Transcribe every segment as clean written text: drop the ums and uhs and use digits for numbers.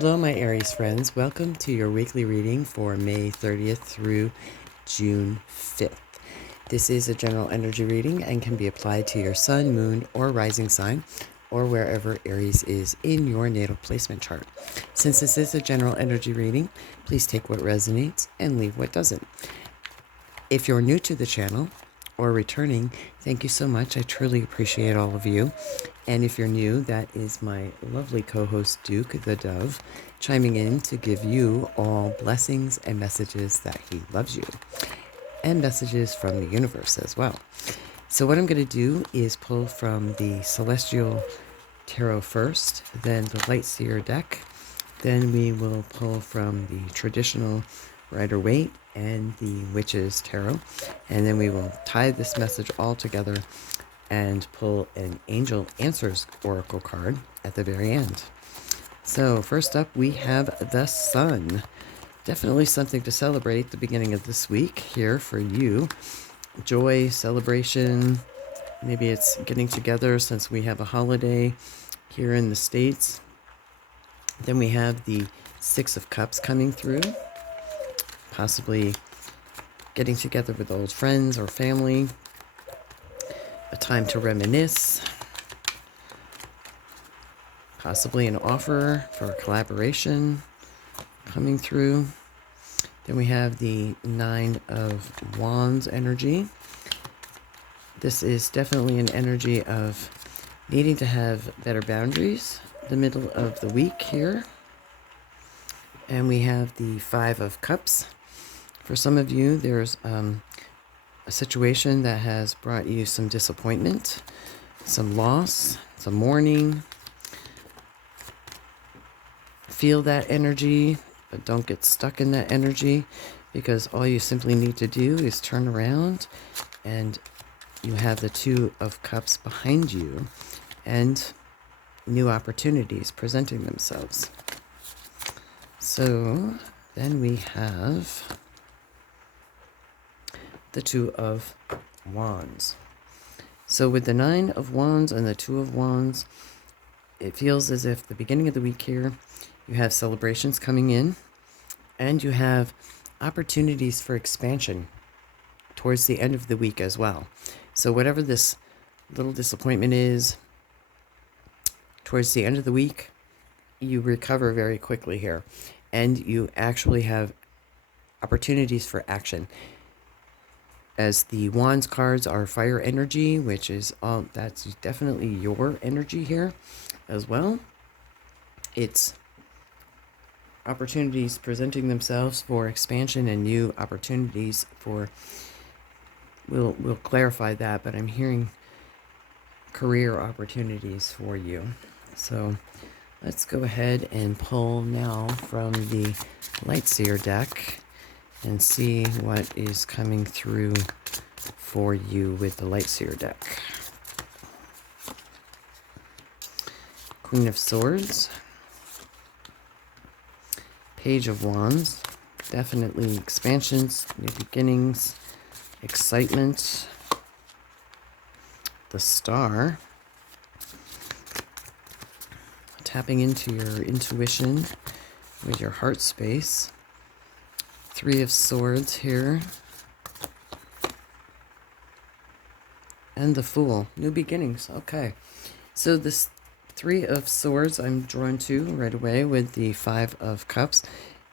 Hello, my Aries friends. Welcome to your weekly reading for May 30th through June 5th. This is a general energy reading and can be applied to your sun, moon, or rising sign, or wherever Aries is in your natal placement chart. Since this is a general energy reading, please take what resonates and leave what doesn't. If you're new to the channel or returning, thank you so much. I truly appreciate all of you. And if you're new, that is my lovely co-host Duke the Dove, chiming in to give you all blessings and messages that he loves you, and messages from the universe as well. So what I'm going to do is pull from the Celestial Tarot first, then the Light Seer deck, then we will pull from the traditional Rider-Waite and the Witch's Tarot, and then we will tie this message all together and pull an Angel Answers Oracle card at the very end. So first up, we have the Sun. Definitely something to celebrate the beginning of this week here for you. Joy, celebration, maybe it's getting together since we have a holiday here in the States. Then we have the Six of Cups coming through, possibly getting together with old friends or family. A time to reminisce, possibly an offer for a collaboration coming through. Then we have the Nine of Wands energy. This is definitely an energy of needing to have better boundaries the middle of the week here. And we have the Five of Cups. For some of you, there's a situation that has brought you some disappointment, some loss, some mourning. Feel that energy, but don't get stuck in that energy, because all you simply need to do is turn around and you have the Two of Cups behind you and new opportunities presenting themselves. So then we have the Two of Wands. So with the Nine of Wands and the Two of Wands, it feels as if the beginning of the week here, you have celebrations coming in and you have opportunities for expansion towards the end of the week as well. So whatever this little disappointment is, towards the end of the week, you recover very quickly here and you actually have opportunities for action. As the Wands cards are fire energy, which is all, that's definitely your energy here as well. It's opportunities presenting themselves for expansion and new opportunities for, we'll clarify that, but I'm hearing career opportunities for you. So let's go ahead and pull now from the Light Seer deck and see what is coming through for you with the Light Seer deck. Queen of Swords, Page of Wands, definitely expansions, new beginnings, excitement. The Star, tapping into your intuition with your heart space. Three of Swords here. And the Fool. New beginnings. Okay. So this Three of Swords I'm drawn to right away with the Five of Cups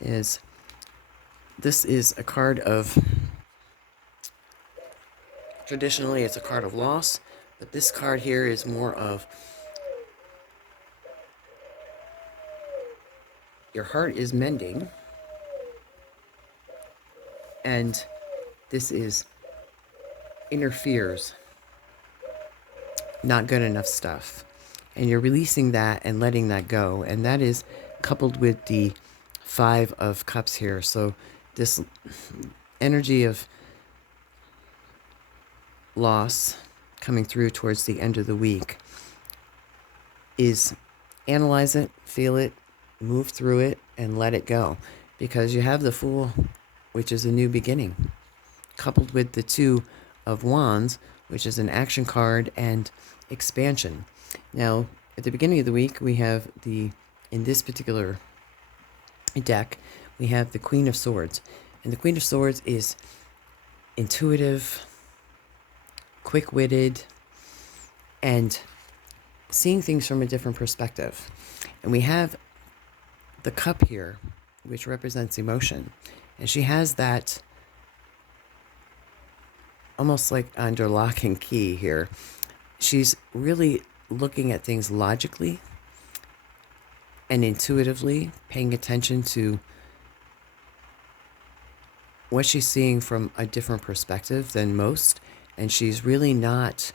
is, this is a card of, traditionally it's a card of loss, but this card here is more of your heart is mending. And this is interferes, not good enough stuff. And you're releasing that and letting that go. And that is coupled with the Five of Cups here. So this energy of loss coming through towards the end of the week is analyze it, feel it, move through it, and let it go. Because you have the Fool, which is a new beginning, coupled with the Two of Wands, which is an action card and expansion. Now, at the beginning of the week, we have in this particular deck, we have the Queen of Swords. And the Queen of Swords is intuitive, quick-witted, and seeing things from a different perspective. And we have the Cup here, which represents emotion. And she has that almost like under lock and key here. She's really looking at things logically and intuitively, paying attention to what she's seeing from a different perspective than most. And she's really not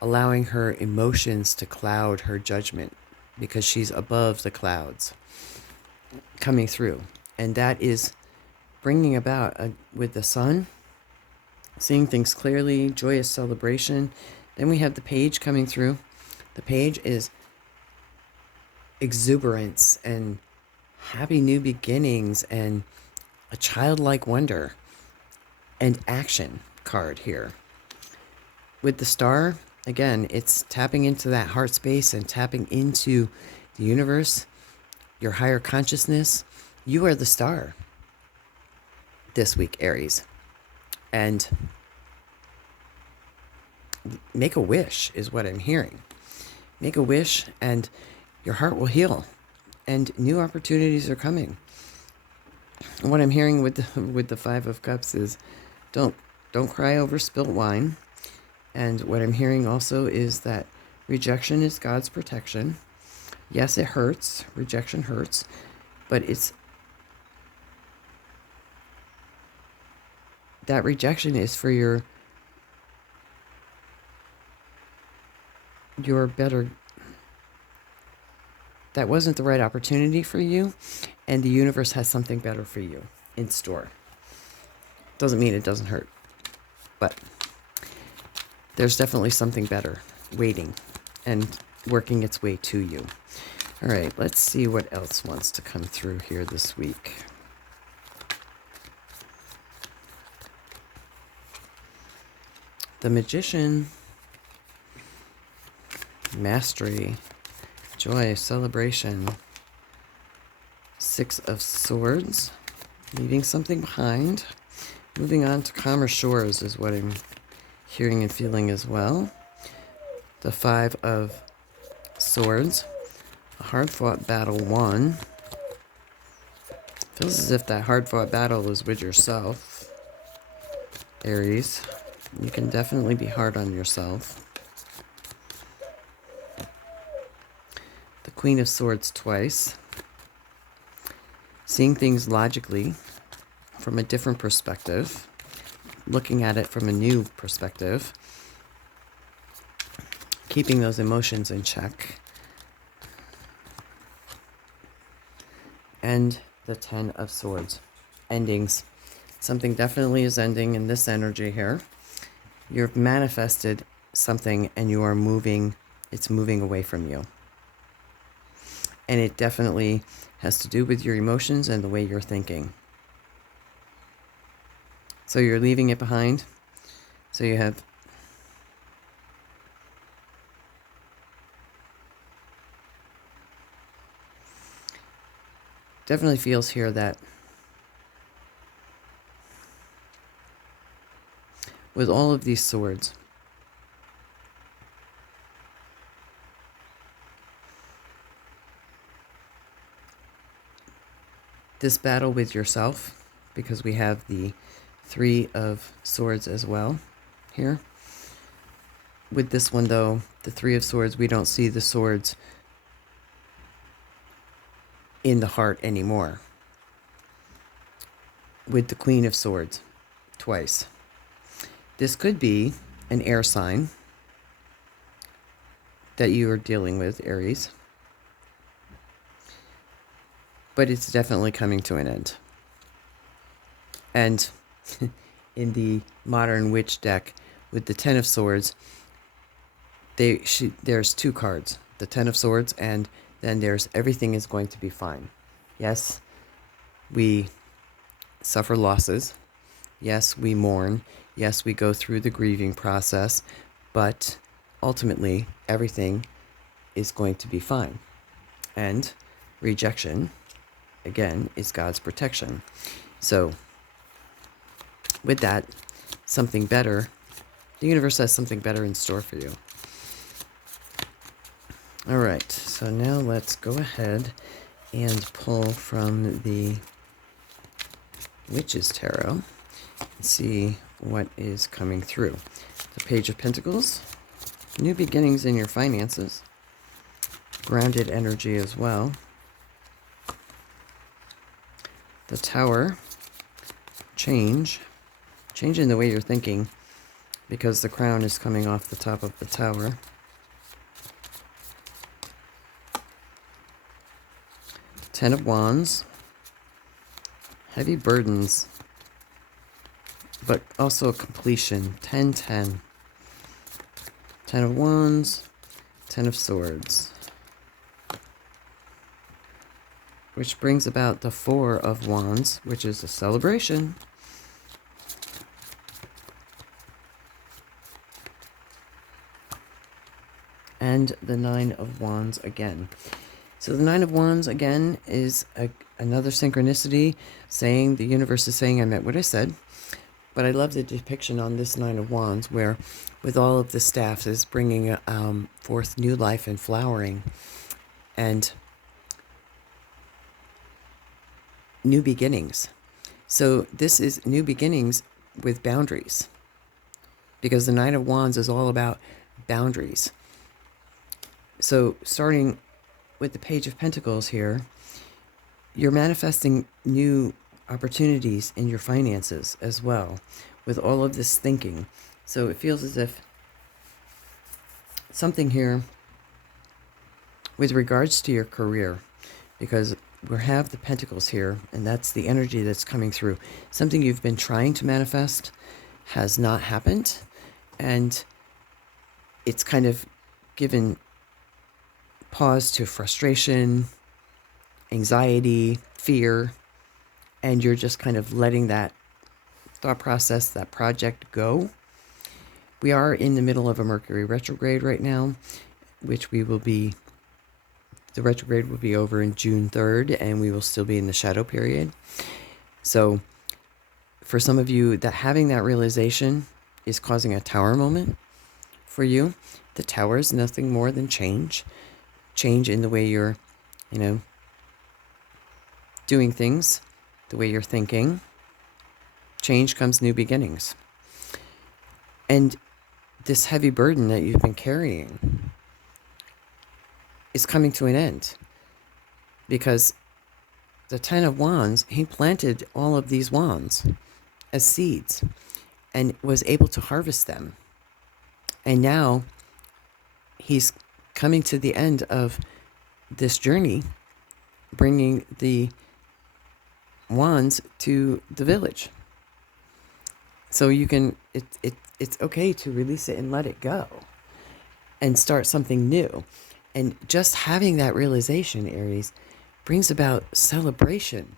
allowing her emotions to cloud her judgment, because she's above the clouds coming through. And that is bringing about, with the sun, seeing things clearly, joyous celebration. Then we have the Page coming through. The Page is exuberance and happy new beginnings and a childlike wonder and action card here. With the Star, again, it's tapping into that heart space and tapping into the universe, your higher consciousness. You are the star this week, Aries. And make a wish is what I'm hearing. Make a wish and your heart will heal and new opportunities are coming. What I'm hearing with the Five of Cups is don't cry over spilt wine. And what I'm hearing also is that rejection is God's protection. Yes, it hurts. Rejection hurts, but that rejection is for your better. That wasn't the right opportunity for you, and the universe has something better for you in store. Doesn't mean it doesn't hurt, but there's definitely something better waiting and working its way to you. All right, let's see what else wants to come through here this week. The Magician, mastery, joy, celebration, Six of Swords, leaving something behind. Moving on to calmer shores is what I'm hearing and feeling as well. The Five of Swords, a hard-fought battle won. Feels as if that hard-fought battle is with yourself, Aries. You can definitely be hard on yourself. The Queen of Swords twice. Seeing things logically from a different perspective. Looking at it from a new perspective. Keeping those emotions in check. And the Ten of Swords. Endings. Something definitely is ending in this energy here. You've manifested something and you are moving. It's moving away from you. And it definitely has to do with your emotions and the way you're thinking. So you're leaving it behind. So you have definitely feels here that with all of these swords, this battle with yourself, because we have the Three of Swords as well here. With this one, though, the Three of Swords, we don't see the swords in the heart anymore. With the Queen of Swords, twice. This could be an air sign that you are dealing with, Aries. But it's definitely coming to an end. And in the modern witch deck, with the Ten of Swords, there's two cards. The Ten of Swords, and then there's everything is going to be fine. Yes, we suffer losses. Yes, we mourn. Yes, we go through the grieving process. But ultimately, everything is going to be fine. And rejection again, is God's protection. So with that, something better, the universe has something better in store for you. All right, so now let's go ahead and pull from the Witch's Tarot and see what is coming through. The Page of Pentacles, new beginnings in your finances, grounded energy as well. The Tower, change in the way you're thinking, because the crown is coming off the top of the tower. Ten of Wands, heavy burdens, but also completion. 10-10. Ten of Wands, Ten of Swords, which brings about the Four of Wands, which is a celebration. And the Nine of Wands again. So the Nine of Wands again is another synchronicity, saying the universe is saying I meant what I said. But I love the depiction on this Nine of Wands, where with all of the staffs is bringing forth new life and flowering and new beginnings. So this is new beginnings with boundaries, because the Nine of Wands is all about boundaries. So starting with the Page of Pentacles here, you're manifesting new opportunities in your finances as well with all of this thinking. So it feels as if something here with regards to your career, because we have the Pentacles here, and that's the energy that's coming through. Something you've been trying to manifest has not happened, and it's kind of given pause to frustration, anxiety, fear, and you're just kind of letting that thought process, that project go. We are in the middle of a Mercury retrograde right now, which the retrograde will be over in June 3rd, and we will still be in the shadow period. So for some of you, that having that realization is causing a tower moment for you. The tower is nothing more than change in the way you're, doing things, the way you're thinking. Change comes new beginnings. And this heavy burden that you've been carrying is coming to an end, because the Ten of Wands, he planted all of these wands as seeds and was able to harvest them. And now he's coming to the end of this journey, bringing the wands to the village. So you can, it's okay to release it and let it go and start something new. And just having that realization, Aries, brings about celebration,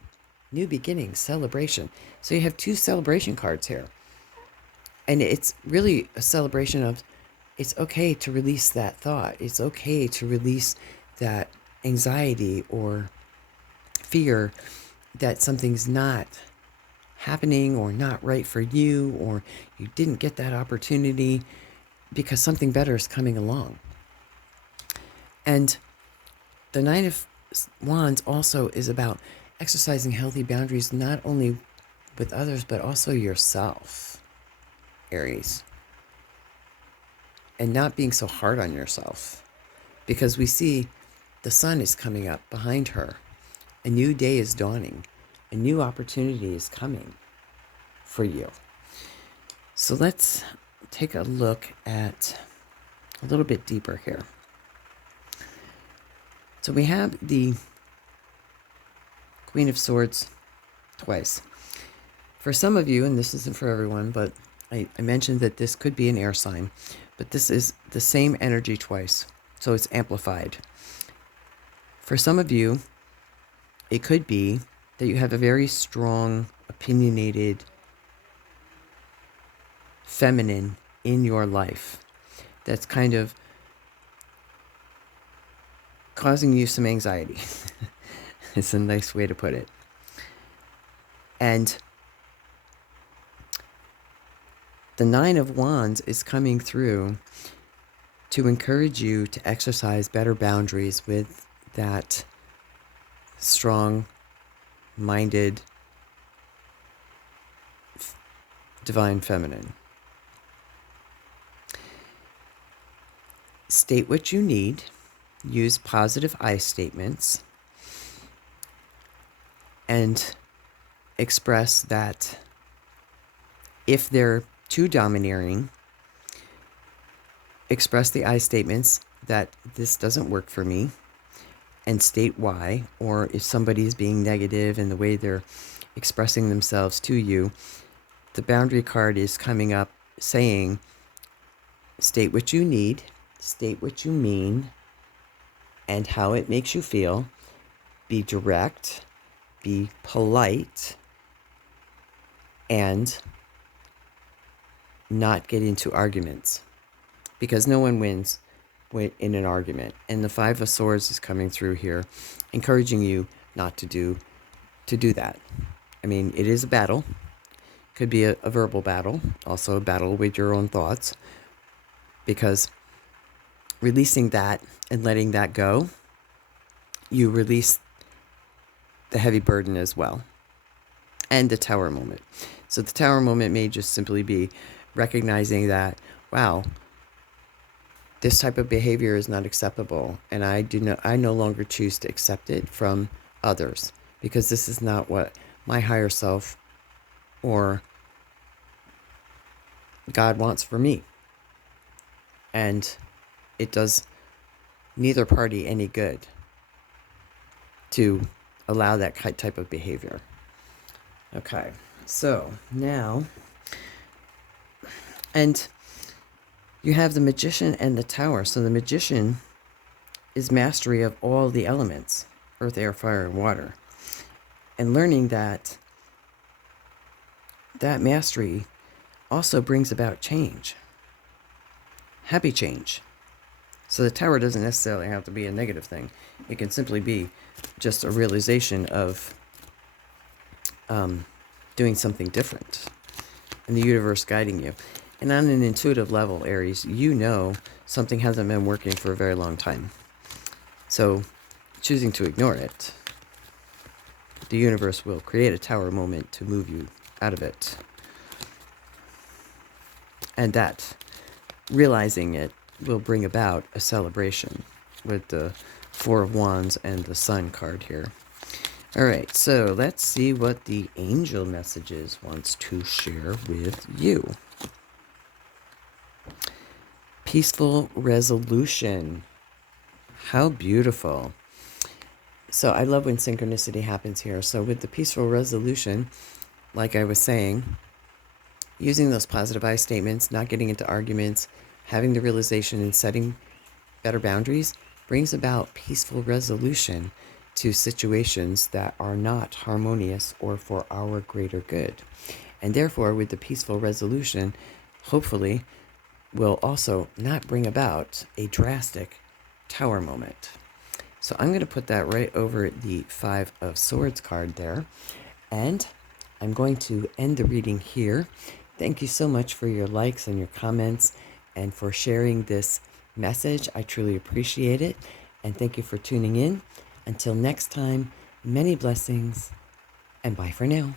new beginnings, celebration. So you have two celebration cards here. And it's really a celebration of, it's okay to release that thought. It's okay to release that anxiety or fear that something's not happening or not right for you, or you didn't get that opportunity, because something better is coming along. And the Nine of Wands also is about exercising healthy boundaries, not only with others, but also yourself, Aries. And not being so hard on yourself, because we see the sun is coming up behind her. A new day is dawning. A new opportunity is coming for you. So let's take a look at a little bit deeper here. So we have the Queen of Swords twice. For some of you, and this isn't for everyone, but I mentioned that this could be an air sign, but this is the same energy twice, so it's amplified. For some of you, it could be that you have a very strong, opinionated feminine in your life that's kind of causing you some anxiety. It's a nice way to put it. And the Nine of Wands is coming through to encourage you to exercise better boundaries with that strong-minded divine feminine. State what you need. Use positive I statements. And express that if they're too domineering, express the I statements that this doesn't work for me and state why. Or if somebody is being negative in the way they're expressing themselves to you, the boundary card is coming up saying, state what you need, state what you mean, and how it makes you feel. Be direct, be polite, and not get into arguments, because no one wins in an argument. And the Five of Swords is coming through here, encouraging you not to do that. I mean, it is a battle. Could be a verbal battle, also a battle with your own thoughts, because releasing that and letting that go, you release the heavy burden as well. And the Tower moment. So the Tower moment may just simply be recognizing that, wow, this type of behavior is not acceptable, and I no longer choose to accept it from others, because this is not what my higher self or God wants for me. And it does neither party any good to allow that type of behavior. Okay, so now, and you have the Magician and the Tower. So the Magician is mastery of all the elements, earth, air, fire, and water. And learning that that mastery also brings about change, happy change. So the Tower doesn't necessarily have to be a negative thing. It can simply be just a realization of doing something different, and the universe guiding you. And on an intuitive level, Aries, you know something hasn't been working for a very long time. So choosing to ignore it, the universe will create a Tower moment to move you out of it. And that, realizing it, will bring about a celebration with the Four of Wands and the Sun card here. All right, so let's see what the angel messages wants to share with you. Peaceful resolution. How beautiful. So I love when synchronicity happens here. So with the peaceful resolution, like I was saying, using those positive I statements, not getting into arguments, having the realization and setting better boundaries brings about peaceful resolution to situations that are not harmonious or for our greater good. And therefore, with the peaceful resolution, hopefully, will also not bring about a drastic Tower moment. So I'm going to put that right over the Five of Swords card there. And I'm going to end the reading here. Thank you so much for your likes and your comments and for sharing this message. I truly appreciate it. And thank you for tuning in. Until next time, many blessings and bye for now.